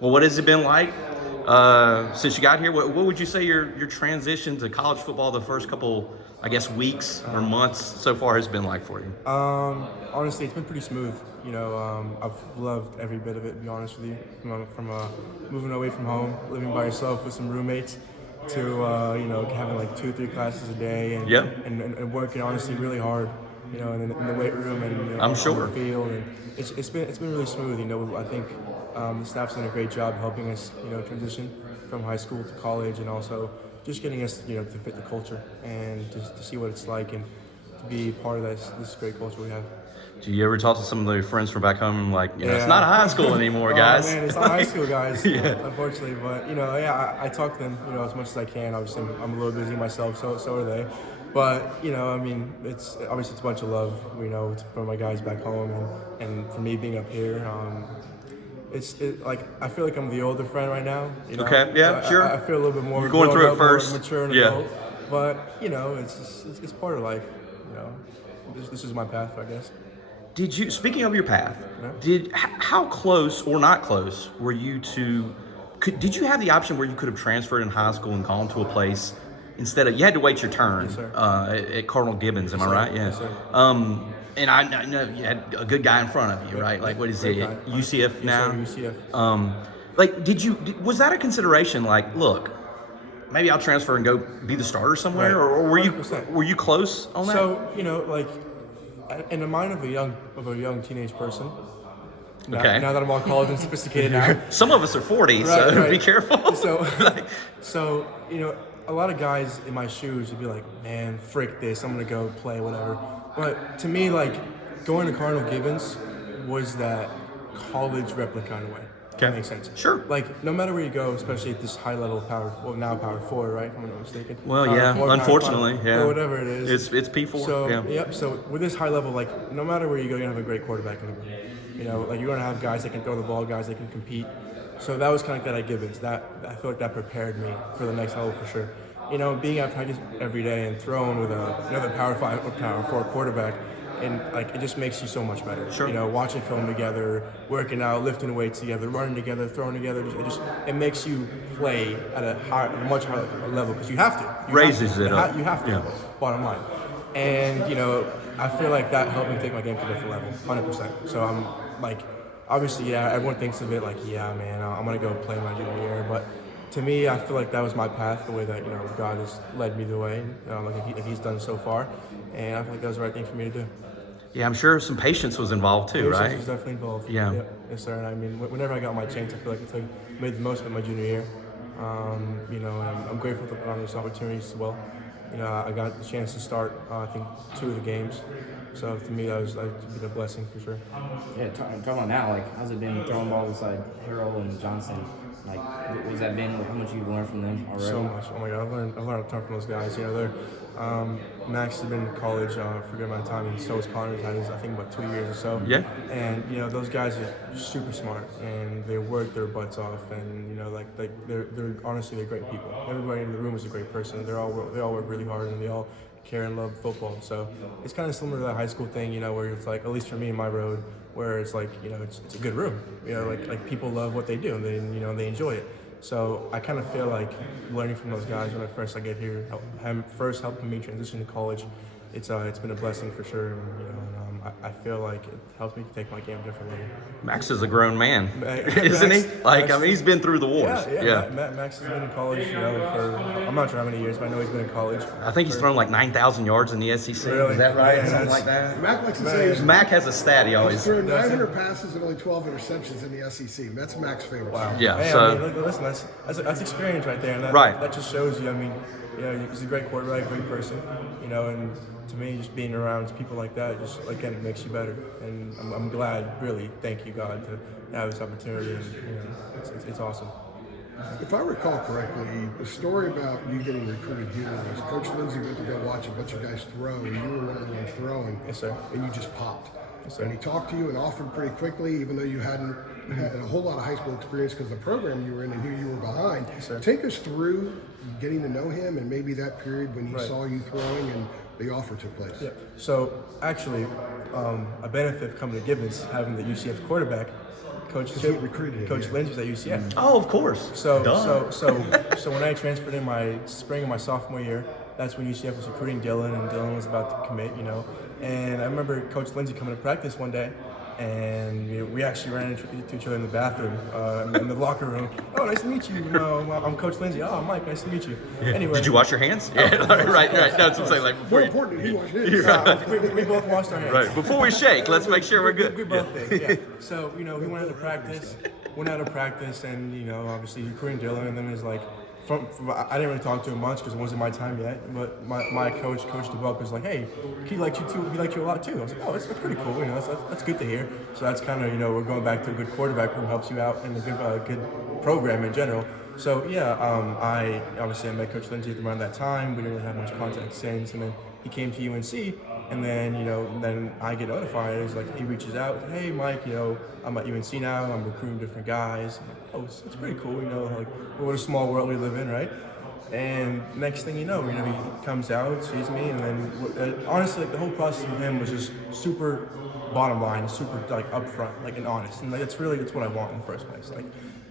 Well, what has it been like since you got here? What would you say your transition to college football the first couple, I guess, weeks or months so far has been like for you? Honestly, it's been pretty smooth. I've loved every bit of it, to be honest with you. From moving away from home, living by yourself with some roommates, to having like 2 or 3 classes a day, and working honestly really hard. In the weight room and I'm sure. on the field, and it's been really smooth. I think the staff's done a great job helping us transition from high school to college, and also just getting us to fit the culture and just to see what it's like and to be part of this great culture we have. Do you ever talk to some of your friends from back home like, it's not high school anymore, guys? Oh man, it's not high school, guys. Yeah. Unfortunately, but I talk to them as much as I can. Obviously, I'm a little busy myself, so are they. But it's obviously it's a bunch of love. It's for my guys back home, and for me being up here. I feel like I'm the older friend right now. Okay, yeah, sure. I feel a little bit more. You're going through it first, more mature and adult. But it's part of life. This is my path, I guess. Did you? Speaking of your path, how close or not close were you to? Did you have the option where you could have transferred in high school and gone to a place instead of you had to wait your turn at Cardinal Gibbons? Am I right? Yeah. Yes, sir. And I know you had a good guy in front of you, right? Like what is it? UCF now. Yes, sir, UCF. Was that a consideration? Like, look, maybe I'll transfer and go be the starter somewhere, or were 100%. you close on that? So in the mind of a young teenage person. Now that I'm all college and sophisticated now. Some of us are 40, so be careful. So a lot of guys in my shoes would be like, man, frick this, I'm gonna go play whatever. But to me, going to Cardinal Gibbons was that college replica in a way. That makes sense. Sure. No matter where you go, especially at this high level power 4, right? If I'm not mistaken. Well, unfortunately, or whatever it is. It's P4. So, So with this high level, no matter where you go, you're gonna have a great quarterback in the room. You're gonna have guys that can throw the ball, guys that can compete. So that was kind of like that at Gibbons. That I feel like that prepared me for the next level for sure. Being at practice every day and throwing with another Power 5 or Power 4 quarterback, and it just makes you so much better. Sure. Watching film together, working out, lifting weights together, running together, throwing together. It makes you play at a much higher level because you have to. Raises it up. You have to. Yeah. Bottom line. And I feel like that helped me take my game to a different level, 100%. So I'm obviously, everyone thinks of it man, I'm gonna go play my junior year, but to me, I feel like that was my path, the way that God has led me the way, like He's done so far, and I feel like that was the right thing for me to do. Yeah, I'm sure some patience was involved too, right? Patience was definitely involved. Yeah. Yep. Yes, sir. And I mean, whenever I got my chance, I feel like I made the most of it my junior year. And I'm grateful to put on those opportunities as well. I got the chance to start, I think, 2 of the games. So to me, that was been a blessing for sure. Yeah, talking about now, how's it been throwing balls beside Enrollee and Johnson? What's that been? How much you've learned from them already? So much. Oh my God, I've learned a ton from those guys. They're Max has been in college for a good amount of time, and so has Connor. Had his, I think, about 2 years or so. Yeah. And those guys are super smart, and they work their butts off, and they're honestly they're great people. Everybody in the room is a great person. They all work really hard, and they all care and love football. So it's kind of similar to that high school thing, where it's at least for me in my road, where it's it's a good room. People love what they do, and they enjoy it. So I kind of feel like learning from those guys when I first get here, helping me transition to college. It's been a blessing for sure, and I feel like it helps me take my game to a different level. Max is a grown man, isn't he? He's been through the wars. Yeah. Max has been in college, for I'm not sure how many years, but I know he's been in college. I think he's thrown 9,000 yards in the SEC. Really? Is that right? Yeah, something like that. Mac likes to say Mac has a stat. He always threw 900 passes and only 12 interceptions in the SEC. That's Mac's favorite. Wow. Yeah. Hey, listen, that's experience right there, and that just shows you. He's a great quarterback, great person, and to me, just being around people like that just again makes you better. And I'm glad, really, thank you God to have this opportunity, and it's awesome. If I recall correctly, the story about you getting recruited here was Coach Lindsey went to go watch a bunch of guys throw, and you were one of the ones throwing. Yes, sir. And you just popped. Yes, sir. And he talked to you and offered pretty quickly, even though you hadn't had a whole lot of high school experience because the program you were in and who you were behind. Yes, sir. Take us through getting to know him and maybe that period when he saw you throwing and the offer took place. Yeah. So actually, a benefit of coming to Gibbons, having the UCF quarterback, Coach He Chip, recruited him, Coach yeah. Lindsey's at UCF. Oh, of course. Duh. So when I transferred in my spring of my sophomore year, that's when UCF was recruiting Dylan, and Dylan was about to commit, And I remember Coach Lindsey coming to practice one day, and we actually ran into each other in the bathroom, in the locker room. Oh, nice to meet you. I'm Coach Lindsey. Oh, Mike, nice to meet you. Yeah. Anyway, Did you wash your hands? Yeah, right. That's what I'm saying. Like before More you, important, he washed his. we both washed our hands. right before we shake, let's make sure we're good. We both did, yeah. So, we went out of practice, and, obviously recruiting Dylan, and then it's like, I didn't really talk to him much because it wasn't my time yet, but my coach, Coach DeBuck, was like, hey, he liked you too. He liked you a lot too. I was like, oh, that's pretty cool. That's good to hear. So that's kind of, we're going back to a good quarterback room, helps you out, and a good program in general. So yeah, I met Coach Lindsey around that time. We didn't really have much contact since, and then he came to UNC. And then, then I get notified. It's like he reaches out, hey, Mike, I'm at UNC now. I'm recruiting different guys. I'm like, oh, it's pretty cool. Like what a small world we live in, right? And next thing you know, he comes out, sees me, and then honestly, the whole process with him was just super bottom line, super upfront, and honest, and it's what I want in the first place.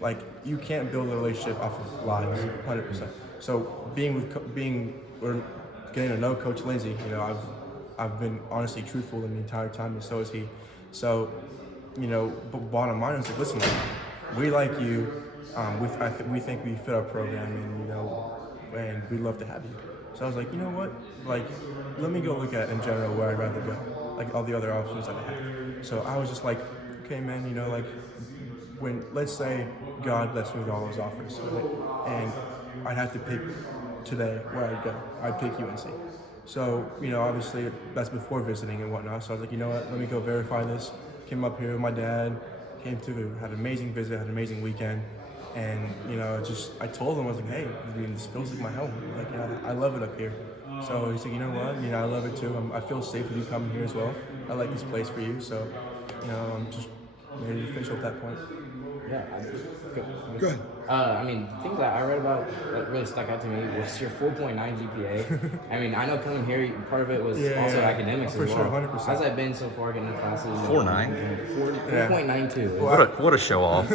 Like you can't build a relationship off of lies, 100%. So getting to know Coach Lindsey, I've been honestly truthful the entire time, and so is he. So, but bottom line is listen, we like you. We think we fit our program, and we'd love to have you. So I was like, you know what? Let me go look at in general where I'd rather go, all the other options that I have. So I was just like, okay, man, when let's say God lets me with all those offers, right? And I'd have to pick today where I'd go. I'd pick UNC. So, obviously that's before visiting and whatnot. So I was like, you know what, let me go verify this. Came up here with my dad, came through, had an amazing visit, had an amazing weekend. And, I told him, I was like, hey, this feels like my home. I love it up here. So he said, you know what, I love it too. I feel safe with you coming here as well. I like this place for you. So, I'm just ready to finish up that point. Yeah. Go ahead. Things that I read about that really stuck out to me was your 4.9 GPA. I know coming here, part of it was also academics for as well. sure, 100%. How's that been so far getting into classes? 4.9? 4.92. What a show off.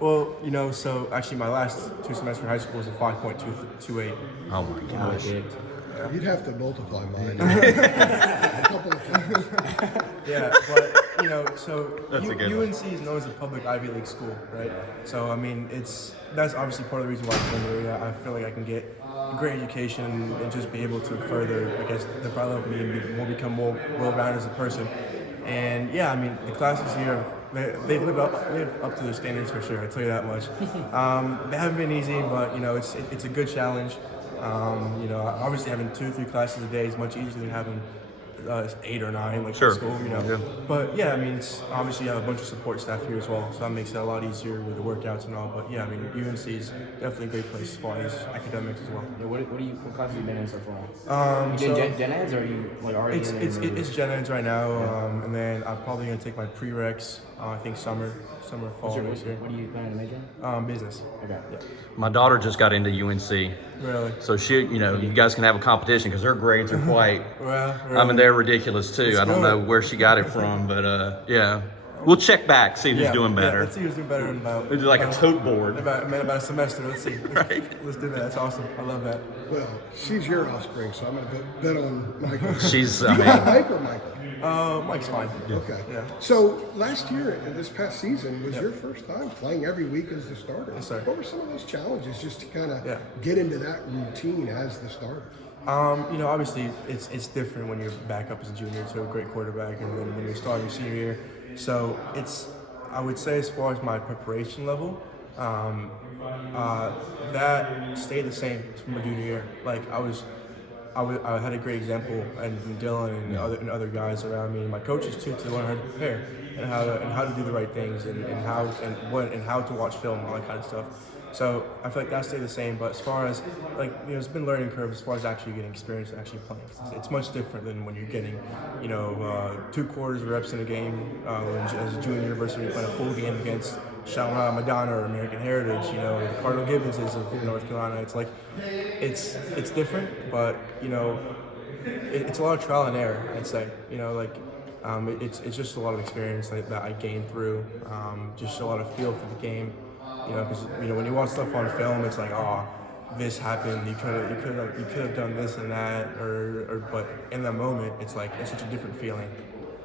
Well, so actually my last 2 semesters in high school was a 5.228. Oh my gosh. You'd have to multiply mine. A couple of times. Yeah, but so That's a good UNC is known as a public Ivy League school, right? So that's obviously part of the reason why I came here. I feel like I can get a great education and just be able to further, develop me and become more well-rounded as a person. And yeah, the classes here, they live up to their standards for sure. I tell you that much. They haven't been easy, but it's a good challenge. Obviously having 2 or 3 classes a day is much easier than having 8 or 9 Sure. in school. Yeah. But yeah, it's obviously you have a bunch of support staff here as well, so that makes it a lot easier with the workouts and all. But yeah, UNC is definitely a great place as far as academics as well. Yeah, what classes have you been in so far? You doing gen eds, or are you already? It's gen eds right now, and then I'm probably gonna take my prereqs. I think summer, fall next year. What are you planning to major in? Business. Okay. Yeah. My daughter just got into UNC. Really? So she, you guys can have a competition because her grades are quite. Well, really? They're ridiculous too. I don't know where she got it from, but yeah, we'll check back, see who's doing Yeah, better. let's see who's doing better in about. It's like a tote board. About a semester. Let's see. Let's do that. That's awesome. I love that. Well, she's your offspring, so I'm going to bet on Michael. She's, You got Mike or Michael? Mike's fine. Okay. Yeah. So last year, this past season, was your first time playing every week as the starter. Yes, sir. What were some of those challenges just to kind of Yeah. get into that routine as the starter? Obviously it's different when you're back up as a junior to a great quarterback, and then when you're starting your senior year. So I would say as far as my preparation level, that stayed the same from my junior year. I had a great example and Dylan and other guys around me, and my coaches too, to learn how to prepare and how to do the right things and how to watch film and all that kind of stuff. So I feel like that stayed the same, but as far as it's been learning curve as far as actually getting experience and actually playing. It's much different than when you're getting 2 quarters of reps in a game as a junior versus when you're playing a full game against Shauna Madonna or American Heritage, the Cardinal Gibbons of North Carolina. It's different, but it's a lot of trial and error, I'd say. It's just a lot of experience that I gained through, just a lot of feel for the game. Because when you watch stuff on film, it's like, oh, this happened. You could have done this and that, but in that moment, it's like it's such a different feeling.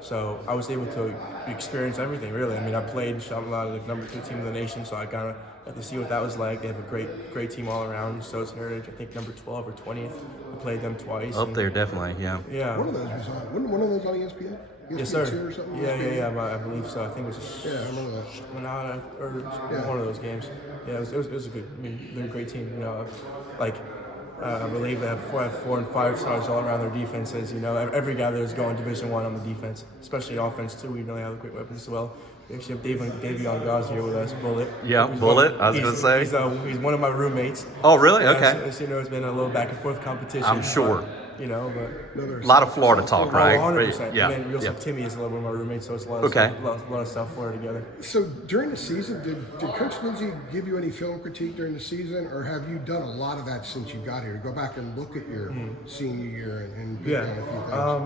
So I was able to experience everything, really. I mean, I played Shambhala, the number 2 team in the nation, so I kind of got to see what that was like. They have a great team all around. So is Heritage, I think number 12 or 20th. I played them twice. Up there, definitely, yeah. Yeah. One of those was on. Wasn't one of those on ESPN? Yes, ESPN 2 sir. or something? Yeah, I believe so. I think it was Yeah, I remember that. or one of those games. Yeah, it was a good. I mean, they're a great team. I believe they have 4 and 5 stars all around their defenses. Every guy there's going Division I on the defense, especially offense too. We know they have great weapons as well. We actually have Davion Gauze here with us, Bullet. Yeah, Bullet. I was going to say. He's one of my roommates. Oh, really? Okay. It's it's been a little back and forth competition. I'm sure. But A lot of Florida talk, right? 100%. Yeah. And then we also have Timmy is a little bit of my roommate, so it's a lot of Okay. stuff, a lot of stuff for together. So during the season, did Coach Lindsey give you any film critique during the season, or have you done a lot of that since you got here? Go back and look at your senior year and pick on a few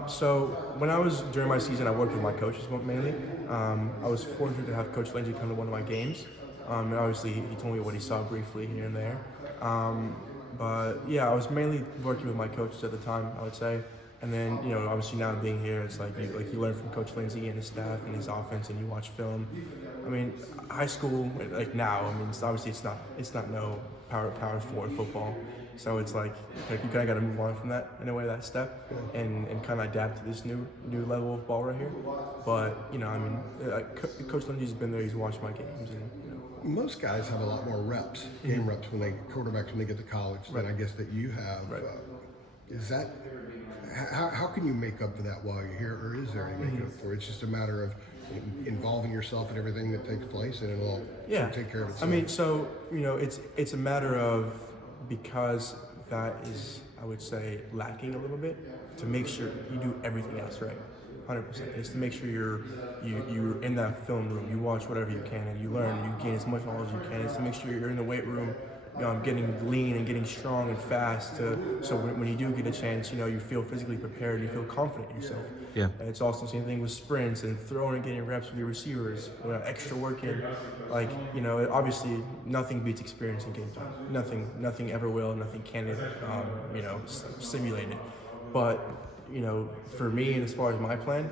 things. So when I was during my season, I worked with my coaches mainly. I was fortunate to have Coach Lindsey come to one of my games. And obviously, he told me what he saw briefly here and there. But yeah, I was mainly working with my coaches at the time, I would say. And then, obviously now being here, it's like you learn from Coach Lindsey and his staff and his offense, and you watch film. I mean, high school, like now, I mean, obviously it's not no power forward football. So it's like you kind of got to move on from that in a way, that step, and kind of adapt to this new level of ball right here. But Coach Lindsey's been there. He's watched my games, and Most guys have a lot more reps, game reps, quarterbacks when they get to college than I guess that you have. Right. Is that how can you make up for that while you're here, or is there any make up for it? It's just a matter of involving yourself in everything that takes place, and it'll take care of itself. I mean, so it's a matter of, because that is, I would say, lacking a little bit, to make sure you do everything else right. 100%. It's to make sure you're in that film room. You watch whatever you can, and you learn. You gain as much knowledge as you can. It's to make sure you're in the weight room, getting lean and getting strong and fast. So when you do get a chance, you feel physically prepared. You feel confident in yourself. Yeah. And it's also the same thing with sprints and throwing and getting reps with your receivers. Extra work in, obviously nothing beats experience in game time. Nothing ever will. Nothing can simulate it. But for me, and as far as my plan,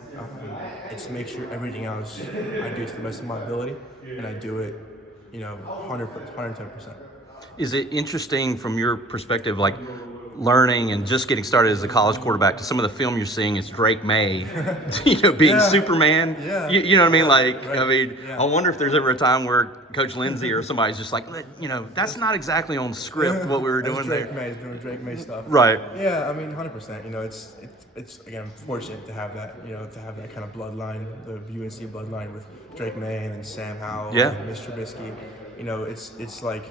it's to make sure everything else I do to the best of my ability, and I do it, 110%. Is it interesting from your perspective, like learning and just getting started as a college quarterback, to some of the film you're seeing is Drake May, being Superman? Yeah. You know what I mean? Like, Right. I wonder if there's ever a time where Coach Lindsey or somebody's just like, that's not exactly on script what we were doing Drake there. May is doing Drake May stuff. Right. Yeah, I mean, 100%. It's again fortunate to have that, to have that kind of bloodline, the UNC bloodline with Drake May and then Sam Howell and Mr. Trubisky. It's like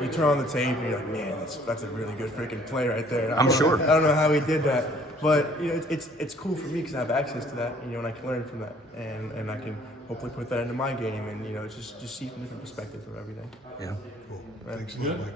you turn on the tape and you're like, man, that's a really good freaking play right there. I'm sure. I don't know how he did that, but it's cool for me because I have access to that, and I can learn from that, and I can hopefully put that into my game, and just see from different perspectives of everything. Yeah. Cool. Thanks a lot, Mike.